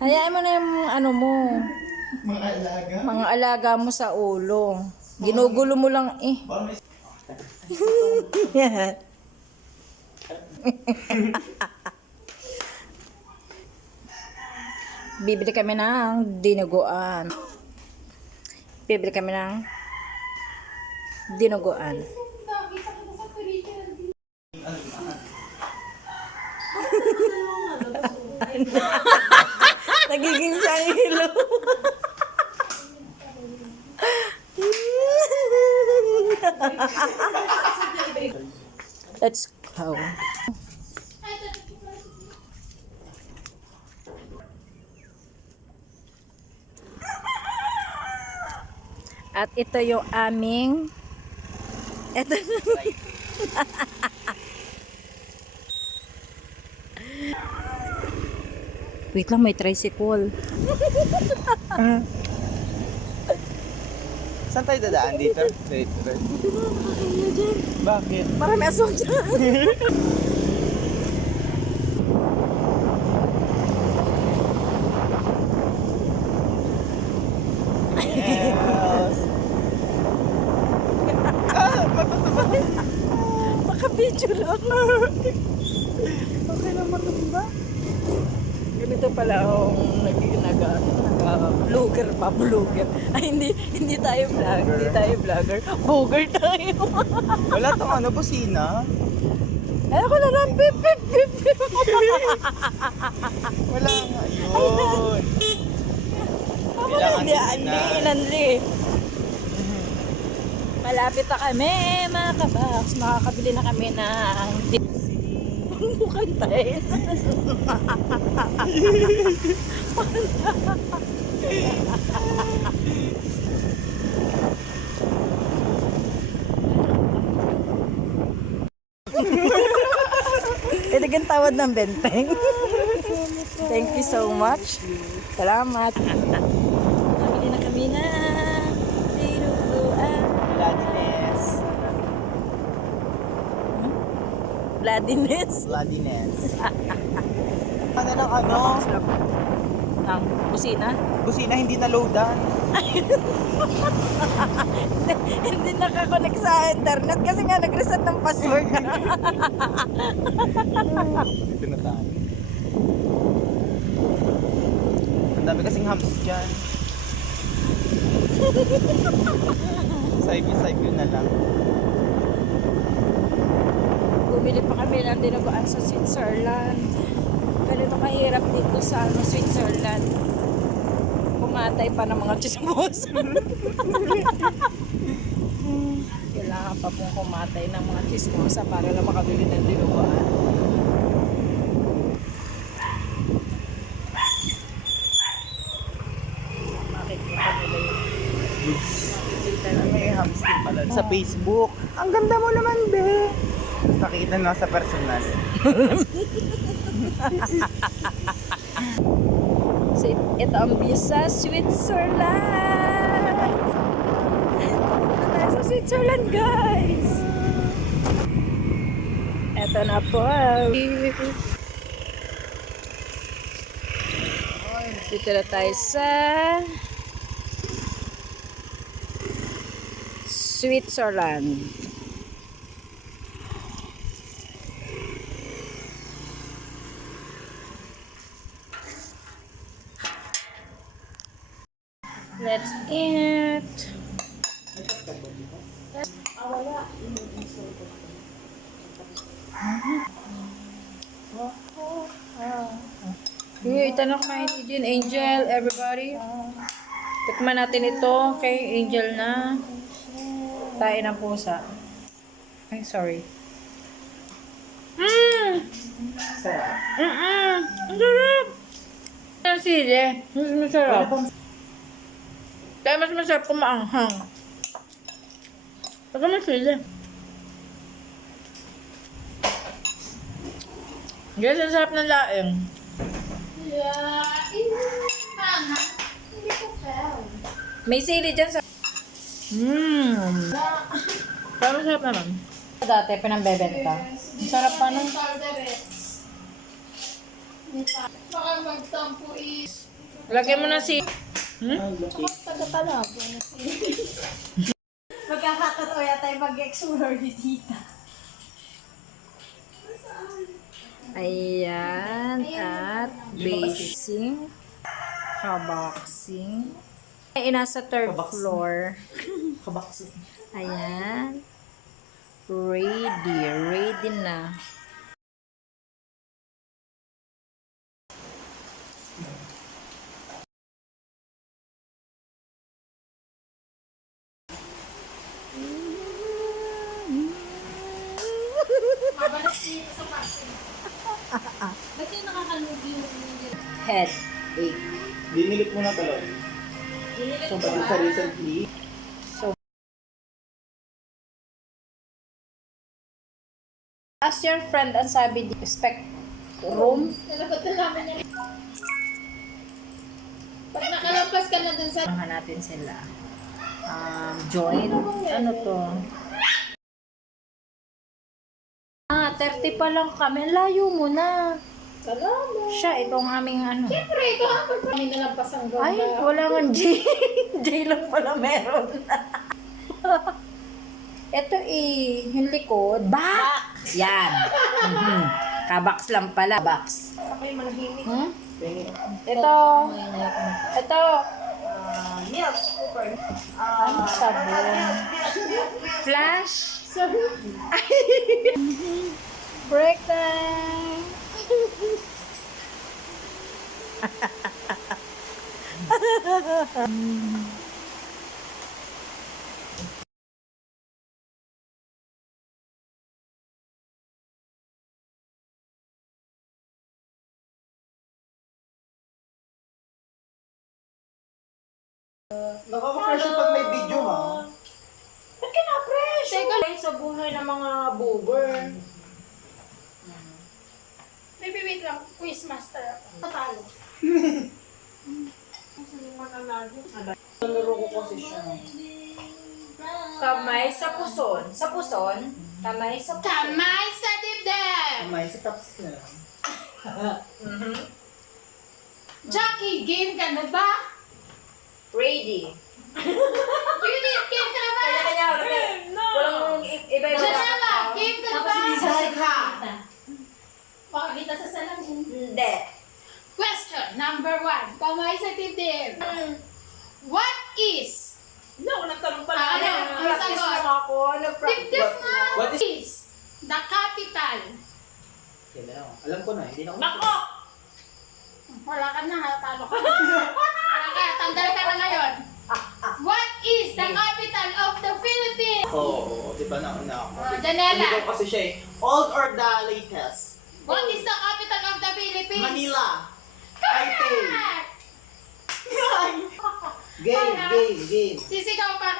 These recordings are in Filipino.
Hayaan mo na yung ano mo, Mga alaga. mga alaga mo sa ulo. Ginugulo mo lang eh. Bibili kami ng dinuguan. Bibili kami ng dinuguan. Nagiging sangilo. Let's go. At ito yung aming ito Wait lang, may tricycle. Saan tayo dadaan dito? Dito. Bakit? Marami asong dyan. Yes. ah, matutuwa. Maka-video lang. Okay lang matutuwa. Ganito pala ang naging naga, naga, vlogger pa, vlogger. Ay, hindi, hindi tayo vlog, hindi tayo vlogger. Vlogger tayo. Wala tong ano, busina. Ay, ako na lang, pip, pip, pip, pip. Wala nga yun. Ako na, hindi, hindi hindi, na. inanli. Malapit na kami, mga kabaks. Makakabili na kami ng Ito yung tawad ng benteng. Thank you so much. Salamat. Nakabili na kami na tinutuan. Vladines. Vladines. Vladines. ano lang ano? Ng kusina. Busina hindi na loadan. Hindi nakakonect sa internet kasi nga nag-reset ng password. Dito na tayo. Ang dami kasing hams dyan. Cycle-cycle na lang. Bumili pa kami ng dinuguan sa Switzerland. Ganito kahirap dito sa ano, Switzerland. Pumatay pa ng mga chismos. Kailangan pa pong kumatay ng mga chismosa para lang makabili ng dinuguan. Sa Facebook. Ang ganda mo naman, be. Nakita na sa personal. So, ito ang view sa Switzerland. Tayo sa Switzerland, guys. Ito na po. Dito na tayo sa Switzerland. Let's eat. Hey, ito na kumain si Jean Angel, everybody. Tikman natin ito kay Angel na. Tayo ng pusa. Ay, sorry. Mmm! Mmm! Ang sarap! Ang sili. Mas masarap. Kaya mas masarap kung maanghang. Pagka mas sili. Guys, ang sarap ng laing. Yeah, mama, hindi ko found. May sili dyan sa... Mmm. Pero masarap naman. Dati, pinambebenta. Ang sarap pa nung... Sorry, Baka ka magtampo is... Lagyan mo na si... Si... Magkakatotoo yata tayo mag-explore ni tita. Ayan. At basing. Kaboxing. Ay, nasa third floor. Kabakso. Ayan. Ready. Ready na. Mabalas dito sa passing. Ba't yung nakakalugi yung Head. Ache. Dinilit mo na talon. So, pati sa recently, Ask your friend ang sabi di spec room. Nalabat na namin yan. Pag nakalampas ka na dun sa... Samahan natin sila. Um, join. Ano to? Ah, 30 pa lang kami. Layo mo na. Salamat. Siya, itong aming ano. Siyempre, kahapon pa kami nalampas ang ganda. Ay, wala nga J. J lang pala meron. Ito eh, yung likod. Back! Yan. Mhm. Kabaks lang pala. Box. Ako'y manahimik. Hmm? Ito. Ito. Ah, milk, cooker. Ano sabon? Flash. Sabi, Break time. Nakaka-fresh yung pag may video ha. Ba't ka na-fresh? Teka sa buhay ng mga boober. baby, wait lang. Quiz master ako. Tatalo. Nalaro ko kasi siya. Kamay sa puson. Sa puson. Kamay sa puson. Kamay sa dibdib! May sa tops na. Mhm. Jackie, game ka na ba? Ready. Judith, game ka na ba? Kanya-kanya. Walang i- iba-iba. Janela, game ka na ba? ka. Pakakita sa salamin. Hindi. Number one. Kamay sa dibdib. What is? No, nagtanong pa Ah, ano? Ang Practice sagot. lang ako. Nag-practice. Dibdib nga. What What is the capital? Alam ko na, hindi na ako. Nako! Wala ka na, talo ka. Wala ka, tanggal ka na ngayon. What is the capital of the Philippines? Oo, di ba nauna ako? Oh, Janela. Hindi ko kasi siya eh. Old or the latest? What is the capital of the Philippines? Manila. Taipei. Correct! Game, game, game. Sisigaw ka.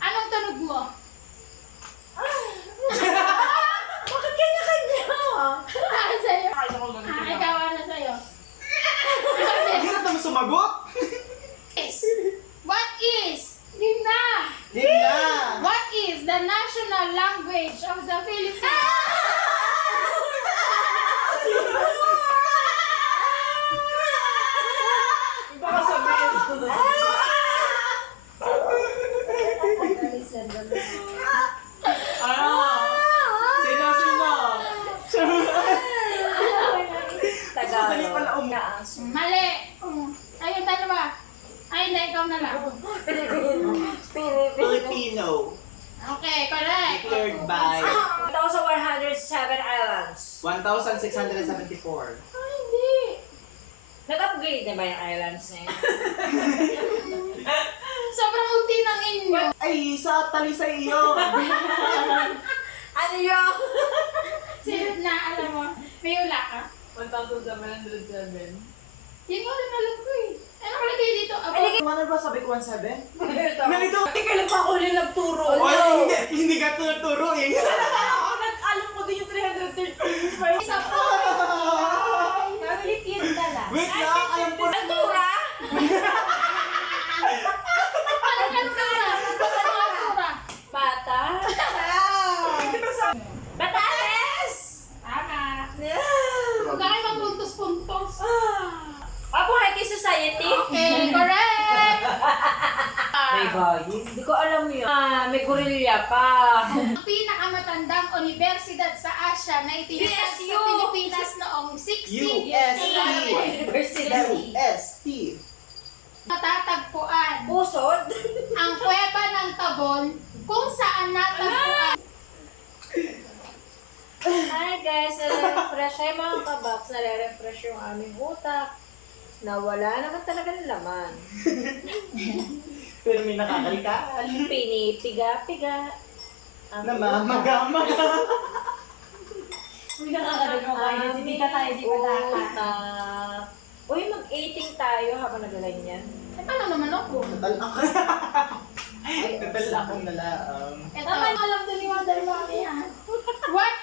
Anong tunog mo? Bakit kanya-kanya? Ano sa'yo? Ah, ikaw ano sa'yo? Hirap naman sumagot. Is. What is? Yun na. Game na. What is the national language of the Philippines? Baka sabihin ko. Ah! Sino, sino? Madali pala Tagalog. um- Mali. Ayun, dalawa. Ay, hindi, ikaw na lang. Filipino. Okay, correct. Declared by 1,107 islands. 1,674. Ay, hindi. Nag-upgrade na ba yung islands na yun? Sobrang unti ng inyo. Ay, sa talisay iyo. ano yun? Sino na, alam mo, may ula ka. 1,707. Yun nga rin alam ko eh. Ano kalagay dito? Abo. Ano ba sabi ko 17? Ganito. Kailan pa ako rin nagturo? Wala, hindi. Hindi ka tuturo eh. Ako nag-alam ko din yung 313. Isa pa. Ulit yun tala. Wait lang, alam ko na. Nagtura? Ano ka tura? Ano ka tura? Bata? Batanes! Tama. Huwag ka kayo magpuntos-puntos. Society? Okay, correct! May bayi. Hindi ko alam yun. Ah, may pa. Ang pinakamatandang universidad sa Asia na itinatag sa PSU. Pilipinas noong 16 University. UST. matatagpuan Pusod? ang kuweba ng Tabon kung saan natagpuan Hi guys, nare-refresh. Hi mga kabox, nare-refresh yung aming utak. Nawala naman talaga ng laman. Pero may nakakalikaan. Pinipiga-piga. Ang Namamagamaga. Uy, nakakadagong kayo. Hindi ka tayo, di nakaka? utak. Uy, mag-18 tayo habang nagaganyan. eh paano naman ako? Natal ako. Natal akong nalaang. Ito, alam to ni Wonder Mommy ah. What